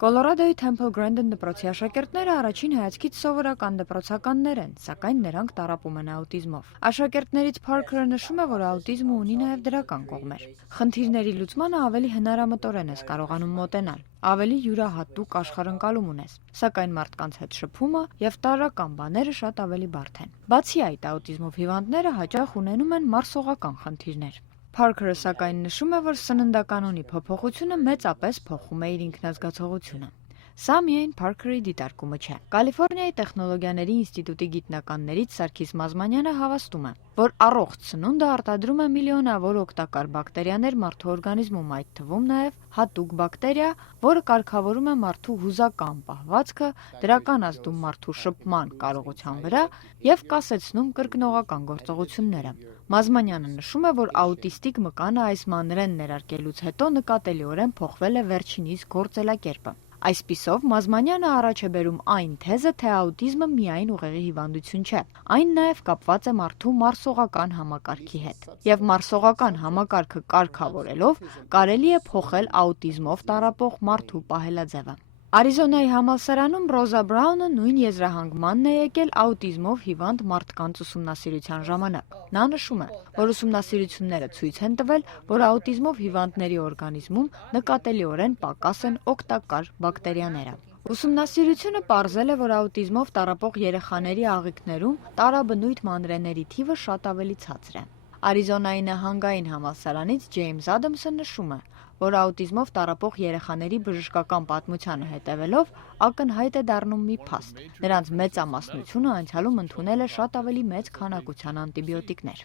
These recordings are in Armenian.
Կոլորադոյի Temple Grandin դպրոցի աշակերտները առաջին հայացքից սովորական դպրոցականներ են, սակայն նրանք տառապում են աուտիզմով։ Աշակերտներից Parker-ը նշում է, որ աուտիզմը ունի նաև դրական կողմեր։ Խնդիրների լուծմանը ավելի հնարամտորեն ես կարողանում մոտենալ, ավելի յուրահատուկ աշխարհընկալում ունես, սակայն մարդկանց հետ շփումը եւ տարրական բաները շատ ավելի բարդ են։ Բացի այդ, աուտիզմով հիվանդները հաճախ ունենում են մարսողական խնդիրներ։ Parker-ը սակայն նշում է, որ սննդականոնի փոփոխությունը մեծապես փոխում է իր ինքնազգացողությունը։ Սա միայն Parker-ի դիտարկումը չէ։ Կալիֆոռնիայի տեխնոլոգիաների ինստիտուտի գիտնականներից Սարգիս Մազմանյանը հավաստում է, որ առողջ սնունդը արտադրում է միլիոնավոր օգտակար բակտերիաներ մարդու օրգանիզմում, այդ թվում նաև հատուկ բակտերիա, որը կարգավորում է մարդու հուզական պահվածքը, դրական ազդում մարդու շփման կարողության վրա եւ կասեցնում կրկնողական գործողությունները։ Մազմանյանը նշում է, որ աուտիստիկ մկանը այս մանրեն ներարկելուց հետո նկատելիորեն փոխվել է վերջինիս գործելակերպը։ Այսպիսով, Մազմանյանը առաջ է բերում այն թեզը, թե աուտիզմը միայն ուղեղի հիվանդություն չէ, այն նաև կապված է մարդու մարսողական համակարգի հետ։ Եվ մարսողական համակարգը կարգավորելով կարելի է փոխել աուտիզմով տառապող մարդու պահելաձևը։ Արիզոնայի համալսարանում Ռոզա Բրաունը նույն եզրահանգմանն է եկել աուտիզմով հիվանդ մարդկանց ուսումնասիրության ժամանակ։ Նա նշում է, որ ուսումնասիրությունները ցույց են տվել, որ աուտիզմով հիվանդների օրգանիզմում նկատելիորեն պակաս են օգտակար բակտերիաները։ Ուսումնասիրությունը պարզել է, որ աուտիզմով տառապող երեխաների աղիքներում տարաբնույթ մանրէների թիվը շատ ավելի ցածր է։ Արիզոնայի նահանգային համալսարանից Ջեյմս Ադամսը նշում է, որ աուտիզմով տառապող երեխաների բժշկական պատմությանը հետևելով ակնհայտ է դառնում մի փաստ։ Նրանց մեծամասնությունը անցյալում ընդունել է շատ ավելի մեծ քանակության անտիբիոտիկներ։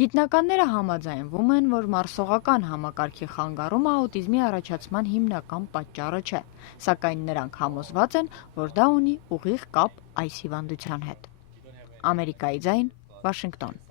Գիտնականները համաձայնվում են, որ մարսողական համակարգի խանգարումը աուտիզմի առաջացման հիմնական պատճառը չէ, սակայն նրանք համոզված են, որ դա ունի ուղիղ կապ այս հիվանդության հետ։ Ամերիկայի ձայն, Վաշինգտոն։